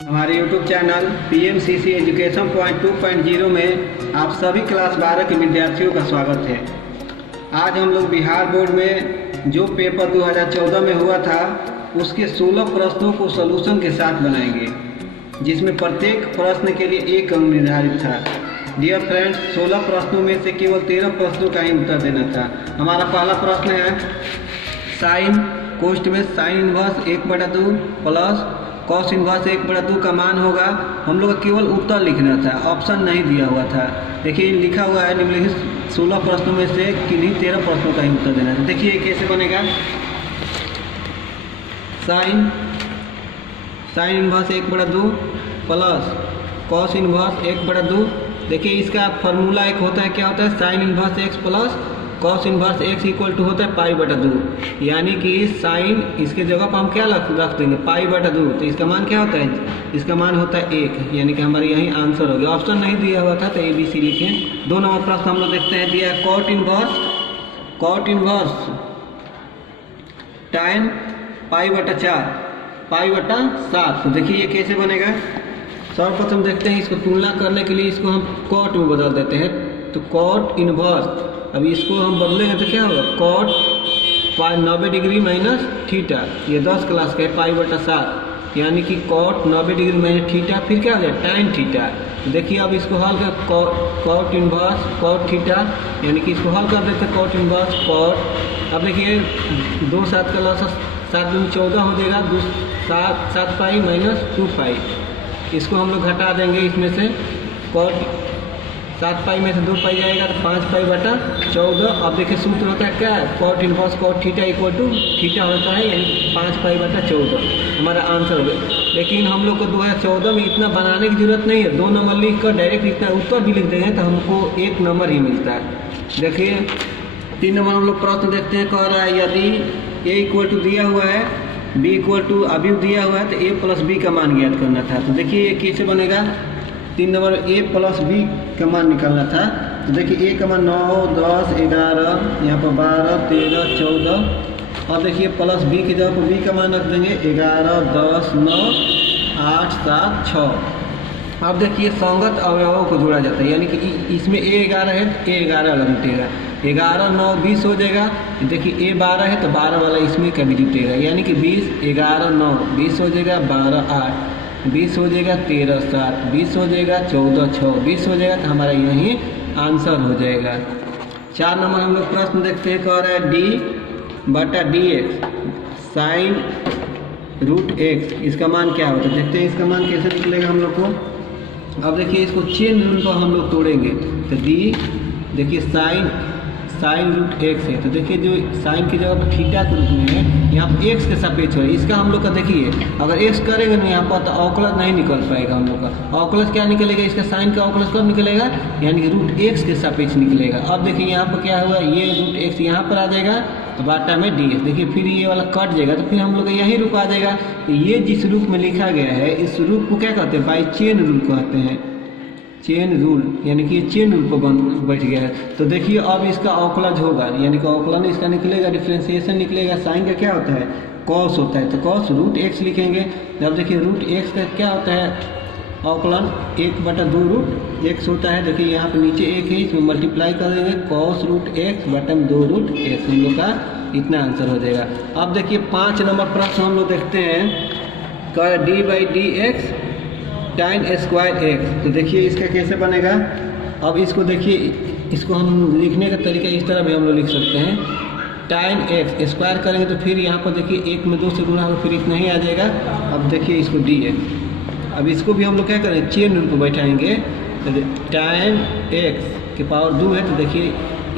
हमारे YouTube channel PMCC education point 2.0 में आप सभी क्लास 12 के विद्यार्थियों का स्वागत है। आज हम लोग बिहार बोर्ड में जो पेपर 2014 में हुआ था उसके 16 प्रश्नों को सॉल्यूशन के साथ बनाएंगे, जिसमें प्रत्येक प्रश्न के लिए एक अंक निर्धारित था। डियर फ्रेंड्स, 16 प्रश्नों में से केवल 13 प्रश्नों का ही उत्तर देना था। हमारा पहला प्रश्न है साइन कोष्ठ में sine inverse 1/2 plus cos inverse 1/2 का मान होगा। हम लोग का केवल उत्तर लिखना था, ऑप्शन नहीं दिया हुआ था। देखिए लिखा हुआ है निम्नलिखित 16 प्रश्नों में से किन्हीं 13 प्रश्नों का ही उत्तर देना था। देखिए कैसे बनेगा। Sine inverse 1/2 plus cos inverse 1/2। देखिए इसका फार्मूला एक होता है, क्या होता है, sine inverse x plus cos inverse x equal to होता है π/2, यानी कि साइन इसके जगह पर हम क्या रख देंगे π/2। तो इसका मान क्या होता है, इसका मान होता है 1, यानी कि हमारे यही आंसर हो गया। ऑप्शन नहीं दिया हुआ था तो ABC लिखें। 2 नंबर प्रश्न हम लोग देखते हैं, दिया है कॉट इनवर्स टाइन π/4 π/7। तो देखिए ये कैसे बनेगा। सर्वप्रथम देखते हैं, इसको तुलना करने के लिए इसको हम कॉट में बदल देते हैं। तो कॉट इनवर्स, अब इसको हम बदलेंगे तो क्या होगा, कॉट 90 डिग्री माइनस थीटा, ये 10 क्लास का है π/7, यानी कि कॉट 90 डिग्री माइनस थीटा, फिर क्या हो जाए टाइन थीटा। देखिए अब इसको हल कर कॉट इनवर्स कॉट थीटा, यानी कि इसको हल कर देते हैं कॉट इनवर्स कॉट। अब देखिए 2 7 का लॉस 7 दूनी 14 हो जाएगा, 7 पाई माइनस 2 पाई, इसको हम लोग घटा देंगे इसमें से। कॉट 7 पाई में से 2 पाई जाएगा तो 5 पाई/14। अब देखिए सूत्र होता है क्या, cot inverse cot theta equal to theta होता है, यानी 5 पाई/14 हमारा आंसर हो गया। लेकिन हम लोग को 2014 में इतना बनाने की जरूरत नहीं है, 2 नंबर लिख कर डायरेक्ट इतना उत्तर भी लिख देंगे तो हमको 1 नंबर ही मिलता है। देखिए 3 नंबर हम लोग प्रश्न देखते हैं, कह रहा है यदि a इक्वल टू दिया हुआ है, b इक्वल टू अभी दिया हुआ है तो a प्लस b का मान ज्ञात करना था। तो देखिए ये कैसे बनेगा। 3 नंबर a प्लस b का मान निकालना था। तो देखिए a का मान 9 10 11, यहाँ पर 12 13 14, और देखिए प्लस b की जगह पर b का मान रख देंगे 11 10 9 8 7 6। अब देखिए संगत अवयवों को जोड़ा जाता है, यानी कि इसमें a 11 है तो a 11 अलग जुटेगा, 11 9 20 हो जाएगा। देखिए a 12 है तो 12 वाला इसमें का भी जुटेगा, यानी कि 20 11 9 20 हो जाएगा, 12 8 20 हो जाएगा, 13 7 20 हो जाएगा, 14 6 20 हो जाएगा। तो हमारा यही आंसर हो जाएगा। 4 नंबर हम लोग प्रश्न देखते हैं, कह रहा है d/dx साइन रूट x, इसका मान क्या होता है। देखते हैं इसका मान कैसे निकलेगा हम लोग को। अब देखिए इसको चेन रूल को हम लोग तोड़ेंगे तो d, देखिए साइन रूट x है, तो देखिए जो साइन की जगह पर थीटा के रूप में है, यहाँ पर x के सापेक्ष है। इसका हम लोग का देखिए अगर x करेंगे ना यहाँ पर तो अवकलज नहीं निकल पाएगा हम लोग का। अवकलज क्या निकलेगा, इसका साइन का अवकलज कब निकलेगा, यानी कि रूट x के सापेक्ष निकलेगा। अब देखिए यहाँ पर क्या हुआ, ये रूट x यहाँ पर आ जाएगा तो बाटा में dx। देखिए फिर ये वाला कट जाएगा तो फिर हम लोग का यही रूप आ जाएगा। तो ये जिस रूप में लिखा गया है इस रूप को क्या कहते हैं, बाई चेन रूल कहते हैं, चेन रूल, यानी कि चेन रूल पर बैठ गया है। तो देखिए अब इसका अवकलज होगा, यानी कि अवकलन इसका निकलेगा, डिफ्रेंसिएशन निकलेगा। साइन का क्या होता है, कॉस होता है, तो कॉस रूट x लिखेंगे। अब देखिए रूट x का क्या होता है, अवकलन 1/2 रूट x होता है। देखिए यहाँ पे नीचे 1 है, इसमें मल्टीप्लाई कर देंगे, cos root x/2 root x, हम लोग का इतना आंसर हो जाएगा। अब देखिए 5 नंबर प्रश्न हम लोग देखते हैं, कह d/dx टाइन स्क्वायर x। तो देखिए इसका कैसे बनेगा। अब इसको देखिए, इसको हम लिखने का तरीका इस तरह भी हम लोग लिख सकते हैं, टाइन x स्क्वायर करेंगे तो फिर यहाँ पर देखिए 1 में 2 से गुणा होगा, फिर इतना ही आ जाएगा। अब देखिए इसको dx, अब इसको भी हम लोग क्या करें, चेन रूल को बैठाएंगे। तो टाइन x के पावर 2 है, तो देखिए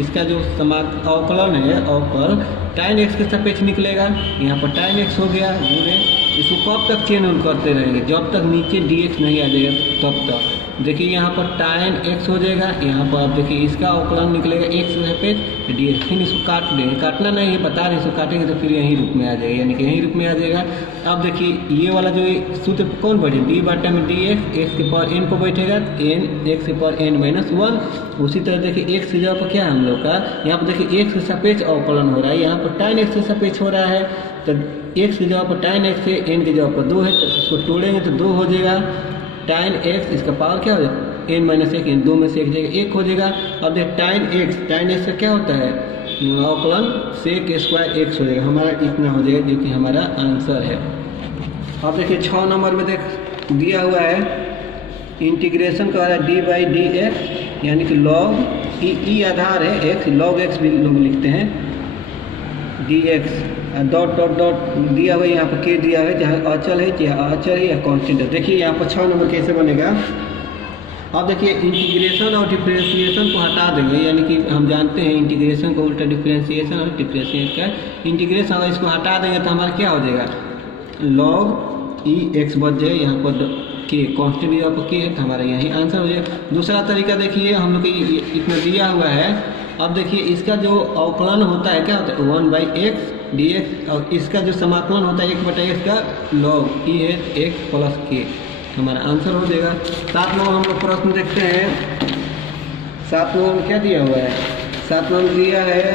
इसका जो अवकलन है अवकल टाइन x के सापेक्ष निकलेगा। यहाँ पर टाइन x हो गया गुणे, इसको कब तक चेन रूल करते रहेंगे, जब तक नीचे dx नहीं आ जाएगा तब तक। देखिए यहाँ पर टाइन x हो जाएगा, यहाँ पर अब देखिए इसका अवकलन निकलेगा x के सापेक्ष dx, फिर इसको काट देंगे, काटना नहीं है बता रहे, इसको काटेंगे तो फिर यही रूप में आ जाएगा, यानी कि यही रूप में आ जाएगा। अब देखिए ये वाला जो सूत्र कौन बैठे, d/dx x के पावर n को बैठेगा, n x के पावर n-1। उसी तरह देखिए x की जगह पर क्या है हम लोग का, यहाँ पर देखिए x के सापेक्ष अवकलन हो रहा है, यहाँ पर टाइन x के सापेक्ष हो रहा है। तो x की जगह पर टाइन x है, n की जगह पर 2 है, तो इसको तोड़ेंगे तो 2 हो जाएगा, tan x इसका पावर क्या हो जाएगा n माइनस 1, इन 2 में से एक जगह 1 हो जाएगा। अब देख tan x का क्या होता है अवकलन sec स्क्वायर x हो जाएगा, हमारा इतना हो जाएगा जो कि हमारा आंसर है। अब देखिए 6 नंबर में देख दिया हुआ है इंटीग्रेशन का है डी बाई डी एक्स, यानी कि लॉग ई आधार है x, लॉग x भी लोग लिखते हैं D x, dot dot dot दिया हुआ है यहाँ पर के दिया है, चाहे अचल है चाहे अचल है या कांस्टेंट है। देखिए यहाँ पर 6 नंबर कैसे बनेगा। अब देखिए इंटीग्रेशन और डिफरेंशिएशन को हटा देंगे, यानी कि हम जानते हैं इंटीग्रेशन को उल्टा डिफरेंशिएशन और डिफरेंशिएट का इंटीग्रेशन, अगर इसको हटा देंगे तो हमारा क्या हो जाएगा लॉग ई एक्स बच जाए, यहाँ पर के कांस्टेंट यहाँ पर के है तो हमारा यही आंसर हो जाएगा। दूसरा तरीका देखिए हम लोग को इतना दिया हुआ है, अब देखिए इसका जो अवकलन होता है क्या होता है 1/x dx, और इसका जो समाकलन होता है 1/x का log ई है x प्लस के, हमारा आंसर हो जाएगा। 7 नंबर हम लोग प्रश्न देखते हैं। 7 नंबर में क्या दिया हुआ है, 7 नंबर दिया है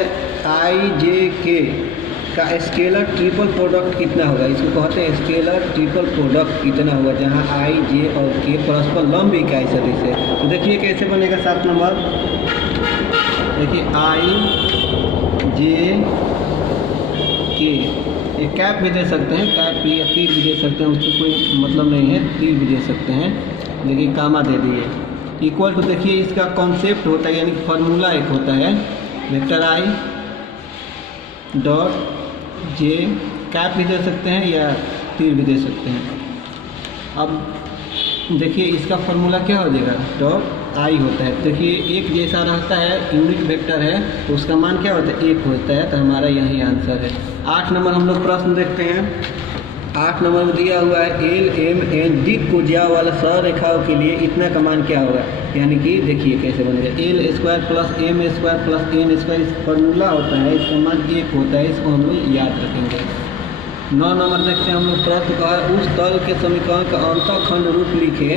आई जे के का स्केलर ट्रिपल प्रोडक्ट कितना होगा, इसको कहते हैं स्केलर ट्रिपल प्रोडक्ट कितना होगा, जहाँ आई जे और के परस्पर लंब इकाई सदिश है। तो देखिए कैसे बनेगा 7 नंबर, देखिए आई जे के, ये कैप भी दे सकते हैं, कैप या तीर भी दे सकते हैं, उसको कोई मतलब नहीं है, तीर भी दे सकते हैं, देखिए कामा दे दिए इक्वल टू, देखिए इसका कॉन्सेप्ट होता है यानी कि फार्मूला एक होता है vector I dot J, cap भी दे सकते हैं या तीर भी दे सकते हैं। अब देखिए इसका फार्मूला क्या हो जाएगा डॉट आई होता है, देखिए एक जैसा रहता है, यूनिट वेक्टर है तो उसका मान क्या होता है 1 होता है, तो हमारा यही आंसर है। 8 नंबर हम लोग प्रश्न देखते हैं। 8 नंबर में दिया हुआ है एल एम एन डी कोज्या वाला सररेखाओं के लिए इतना का मान क्या होगा, यानी कि देखिए कैसे बनेगा L square plus M square plus N square, इस फार्मूला होता है, इसका मान 1 होता है, इसको हम लोग याद रखेंगे। 9 नंबर देखते हैं हम लोग प्रश्न का, उस तल के समीकरण का अंतःखंड रूप लिखें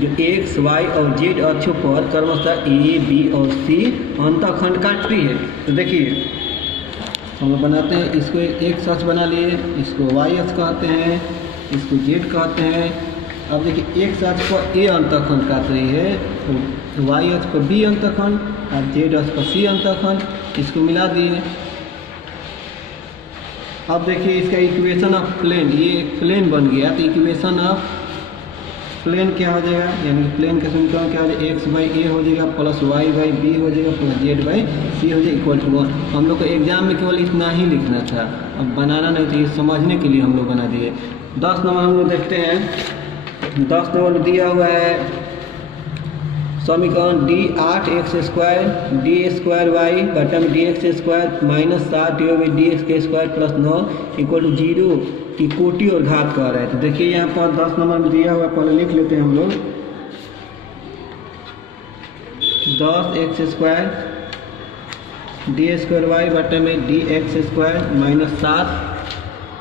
जो एक्स वाई और जेड अक्षों पर क्रमशः ए बी और सी अंतःखंड काटती है। तो देखिए हम लोग बनाते हैं, इसको एक अक्ष बना लिए, इसको वाई अक्ष कहते हैं, इसको जेड कहते हैं। अब देखिए एक अक्ष पर ए अंतःखंड काट रही है, तो वाई अक्ष पर बी अंतःखंड और जेड अक्ष पर सी अंतःखंड, इसको मिला दिए। अब देखिए इसका इक्वेशन ऑफ प्लेन, ये एक प्लेन बन गया, तो इक्वेशन ऑफ प्लेन क्या हो जाएगा, यानी कि प्लेन का समीकरण क्या हो जाएगा एक्स बाई ए हो जाएगा प्लस वाई बाई बी हो जाएगा प्लस जेड बाई सी हो जाएगा इक्वल टू 1। हम लोग को एग्जाम में केवल इतना ही लिखना था, अब बनाना नहीं था, ये समझने के लिए हम लोग बना दिए। 10 नंबर हम लोग देखते हैं। 10 नंबर में दिया हुआ है समीकरण d 8x square d square y बटा में d x square minus 7 d x के स्क्वायर प्लस 9 इक्वल टू 0 की कोटि और घात कह रहा है। तो देखिए यहाँ पर 10 नंबर में दिया हुआ, पहले लिख लेते हैं हम लोग 10x square d square y बटा में d x square minus 7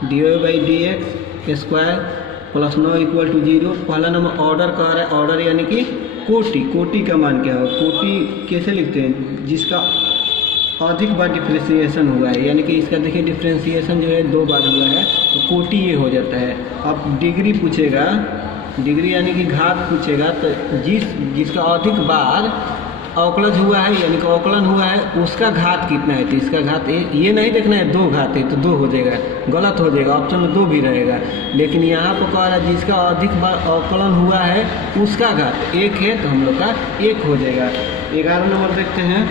d y by d x square plus 9 equal to 0। पहला नंबर ऑर्डर कह रहा है, ऑर्डर यानी कि कोटि, कोटि का मान क्या हो, कोटि कैसे लिखते हैं जिसका अधिक बार डिफ्रेंशिएशन हुआ है, यानी कि इसका देखिए डिफ्रेंशिएशन जो है 2 बार हुआ है तो कोटि ये हो जाता है। अब डिग्री पूछेगा, डिग्री यानी कि घात पूछेगा, तो जिसका अधिक बार अवकलज हुआ है यानी कि अवकलन हुआ है उसका घात कितना है, तो इसका घात ये नहीं देखना है 2 घात है तो 2 हो जाएगा, गलत हो जाएगा, ऑप्शन में 2 भी रहेगा। लेकिन यहाँ पर कह रहा है जिसका अधिक बार अवकलन हुआ है उसका घात 1 है तो हम लोग का 1 हो जाएगा। 11 नंबर देखते हैं।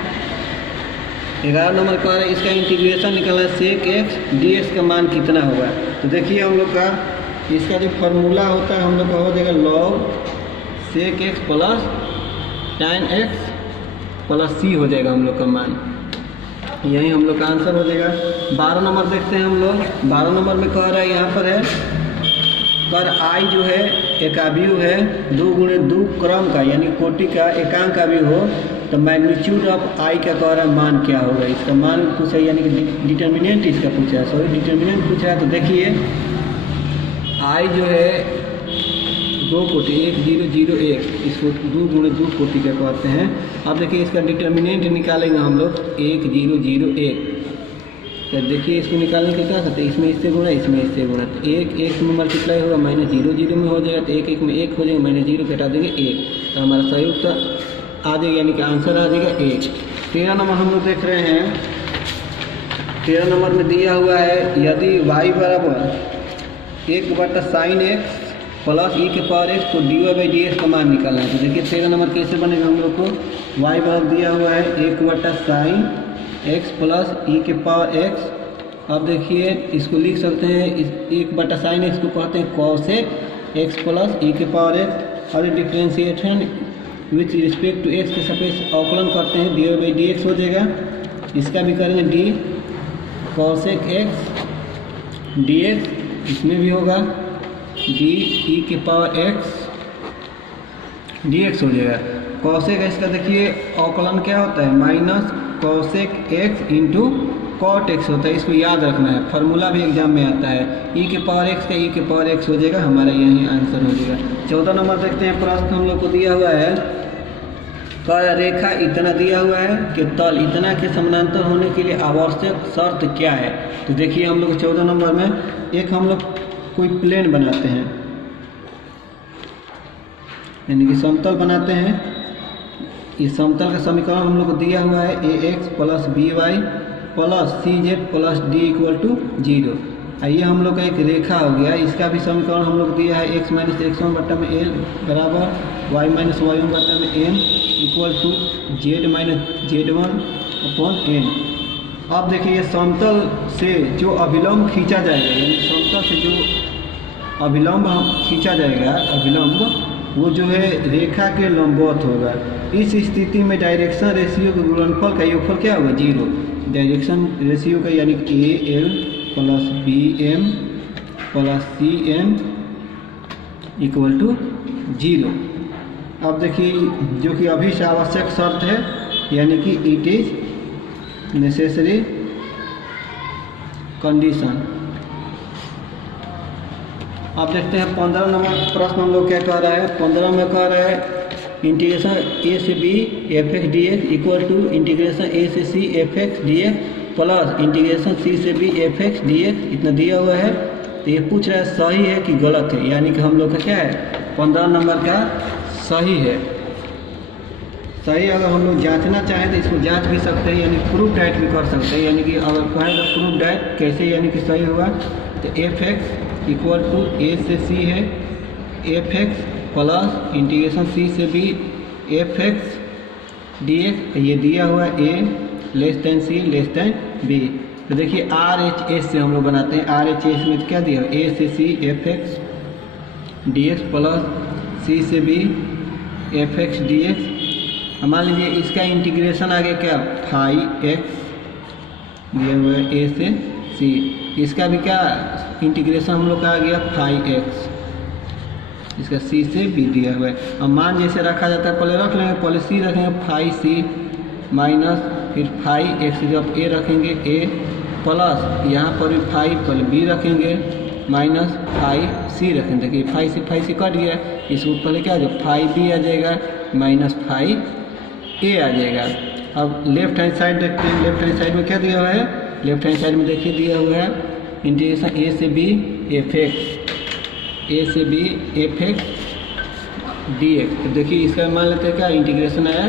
11 नंबर कह रहा है इसका इंटीग्रेशन निकालना है सेक एक्स डी एक्स का मान कितना होगा। तो देखिए हम लोग का इसका जो फार्मूला होता है हम लोग का हो जाएगा log sec x plus tan x plus C हो जाएगा हम लोग का मान, यही हम लोग का आंसर हो जाएगा। 12 नंबर देखते हैं हम लोग। 12 नंबर में कह रहा है यहाँ पर है कर आई जो है एकाव्यू है 2 गुणे 2 क्रम का यानी कोटि का एकांक अवयव हो तो मैग्नीट्यूड ऑफ आई का कह रहा है मान क्या होगा, इसका मान पूछा यानी कि डिटर्मिनेंट इसका पूछा है, सॉरी डिटर्मिनेंट पूछा है। तो देखिए आई जो है 2 कोटि 1 0 0 1, इसको 2 गुणे 2 कोटि का कहते हैं। अब देखिए इसका डिटर्मिनेंट निकालेंगे हम लोग 1 0 0 1, तो देखिए इसको निकालने के क्या करते हैं, इसमें इससे गुणा, इसमें इससे गुणा, तो एक में मल्टीप्लाई होगा माइनस जीरो में हो जाएगा, तो एक में एक हो जाएगा, माइनस जीरो घटा देंगे एक, तो हमारा सही उत्तर आ जाएगा, यानी कि आंसर आ जाएगा 1। 13 नंबर हम लोग देख रहे हैं। 13 नंबर में दिया हुआ है यदि y बराबर 1/sin x प्लस e के पावर x तो dy/dx का मान निकालना है। तो देखिए 13 नंबर कैसे बनेगा हम लोग को, y बराबर दिया हुआ है 1/sin x प्लस e के पावर x। अब देखिए इसको लिख सकते हैं, इस 1/sin x को कहते हैं cos x प्लस e के पावर x, और differentiation with respect to x के सापेक्ष अवकलन करते हैं, dy/dx हो जाएगा। इसका भी करेंगे d cos x dx, इसमें भी होगा d e के पावर x dx हो जाएगा। cosec x का देखिए अवकलन क्या होता है, minus cosec x into cot x होता है, इसको याद रखना है, फार्मूला भी एग्जाम में आता है। e के पावर x का e के पावर x हो जाएगा, हमारा यही आंसर हो जाएगा। 14 नंबर देखते हैं, प्रश्न हम लोग को दिया हुआ है, रेखा इतना दिया हुआ है कि तल इतना के समानांतर होने के लिए आवश्यक शर्त क्या है। तो देखिए हम लोग 14 नंबर में एक हम लोग कोई प्लेन बनाते हैं, यानी कि समतल बनाते हैं। इस समतल का समीकरण हम लोग को दिया हुआ है ax plus by plus cz plus d equal to 0। आइए हम लोग का एक रेखा हो गया, इसका भी समीकरण हम लोग दिया है x माइनस x1 बट्टा में l बराबर y माइनस y1 बट्टा में n इक्वल टू z माइनस z1 अपॉन n। अब देखिए समतल से जो अभिलंब खींचा जाएगा, यानी समतल से जो अभिलंब खींचा जाएगा, अभिलंब वो जो है रेखा के लंबवत होगा। इस स्थिति में डायरेक्शन रेशियो के गुणनफल का योगफल क्या होगा, 0। डायरेक्शन रेशियो का यानी AL plus BM plus CM equal to 0। अब देखिए जो कि अभी से आवश्यक शर्त है, यानी कि इट इज नेसेसरी कंडीशन। अब देखते हैं 15 नंबर प्रश्न हम लोग क्या कह रहा है। 15 में कह रहा है इंटीग्रेशन a से b fx dx equal to integration a से c fx dx plus integration c से b fx dx, इतना दिया हुआ है। तो ये पूछ रहा है सही है कि गलत है, यानी कि हम लोग का क्या है 15 नंबर का सही है। सही अगर हम लोग जांचना चाहें तो इसको जांच भी सकते हैं, यानी प्रूफ डाइट भी कर सकते हैं। यानी कि अगर कहेगा प्रूफ डाइट कैसे, यानी कि सही होगा, तो fx इक्वल टू a से c है fx प्लस इंटीग्रेशन c से b fx dx, ये दिया हुआ है a less than c less than b। तो देखिए RHS से हम लोग बनाते हैं, RHS में क्या दिया a से c fx dx plus c से b fx dx। मान लीजिए इसका इंटीग्रेशन आ गया क्या फाई x दिया हुआ है a से c, इसका भी क्या इंटीग्रेशन हम लोग का आ गया फाई x, इसका c से b दिया हुआ है। अब मान जैसे रखा जाता है, पहले रख लेंगे, पहले c रखेंगे फाई c माइनस फिर फाई x, जब a रखेंगे a प्लस यहाँ पर भी फाई पहले b रखेंगे माइनस फाई c रखेंगे। देखिए फाई से कट गया, इसको पहले क्या जब फाई b आ जाएगा माइनस फाई a आ जाएगा। अब लेफ्ट हैंड साइड देखते हैं, लेफ्ट हैंड साइड में क्या दिया हुआ है, लेफ्ट हैंड साइड में देखिए दिया हुआ है इंटीग्रेशन a से b fx dx। तो देखिए इसका मान लेते हैं क्या इंटीग्रेशन आया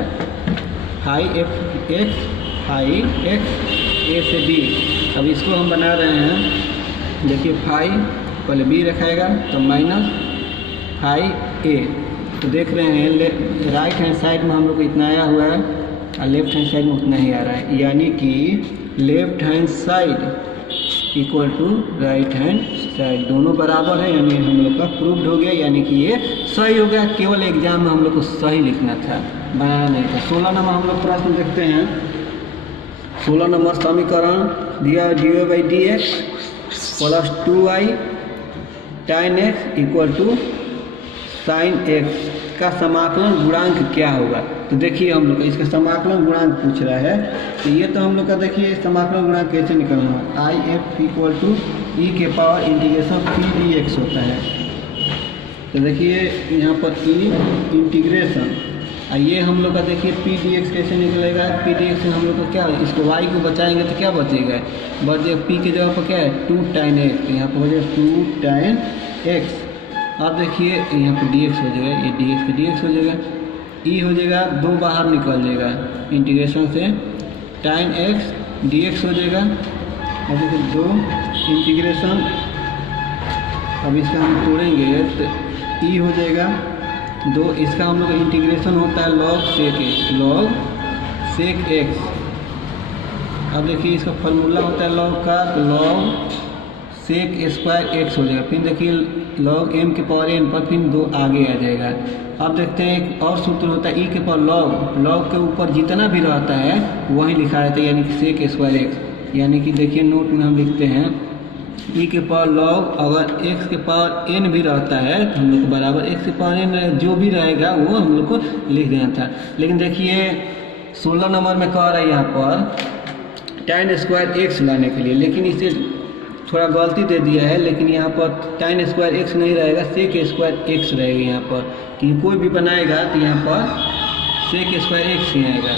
फाई x a से b। अब इसको हम बना रहे हैं, देखिए फाई पहले b रखाएगा तो माइनस फाई a। तो देख रहे हैं राइट हैंड साइड में हम लोग को इतना आया हुआ है और लेफ्ट हैंड साइड में उतना ही आ रहा है, यानी कि left hand side equal to right hand side, दोनों बराबर है, यानी हम लोग का प्रूव्ड हो गया, यानी कि ये सही हो गया। केवल एग्जाम में हम लोग को सही लिखना था, बनाना नहीं था। 16 नंबर हम लोग प्रश्न देखते हैं। 16 नंबर समीकरण दिया dy/dx plus 2y tan x equal to sine x का समाकलन गुणांक क्या होगा। तो देखिए हम लोग इसका समाकलन गुणांक पूछ रहा है, तो ये तो हम लोग का देखिए समाकलन गुणांक कैसे निकलना है, IF इक्वल टू e के पावर इंटीग्रेशन phi dx होता है। तो देखिए यहाँ पर e इंटीग्रेशन और ये हम लोग का देखिए पी डी एक्स कैसे निकलेगा। पी डी एक्स में हम लोग को क्या, इसको वाई को बचाएंगे तो क्या बचेगा, बचेगा पी के जगह पर क्या है 2 tan x, यहाँ पर बचेगा 2 tan x। अब देखिए यहाँ पर डी एक्स हो जाएगा, ये डी एक्स का डी एक्स हो जाएगा, ई हो जाएगा 2 बाहर निकल जाएगा इंटीग्रेशन से, tan x डी एक्स हो जाएगा। अब देखिए 2 इंटीग्रेशन, अब इसका हम तोड़ेंगे तो ई हो जाएगा 2, इसका हम लोग इंटीग्रेशन होता है log sec x, log sec x। अब देखिए इसका फार्मूला होता है log का, तो log sec स्क्वायर x हो जाएगा। फिर देखिए log m के पावर n पर फिर 2 आगे आ जाएगा। अब देखते हैं एक और सूत्र होता है e के पावर log, log के ऊपर जितना भी रहता है वही लिखा रहता है, यानी कि sec स्क्वायर x। यानी कि देखिए नोट में हम लिखते हैं e के पावर log, अगर x के पावर n भी रहता है तो हम लोग को बराबर x के पावर n जो भी रहेगा वो हम लोग को लिख देना था। लेकिन देखिए 16 नंबर में कह रहा है यहाँ पर tan स्क्वायर x लाने के लिए, लेकिन इसे थोड़ा गलती दे दिया है। लेकिन यहाँ पर tan स्क्वायर x नहीं रहेगा, sec स्क्वायर x रहेगा यहाँ पर, कि कोई भी बनाएगा तो यहाँ पर sec स्क्वायर x ही आएगा।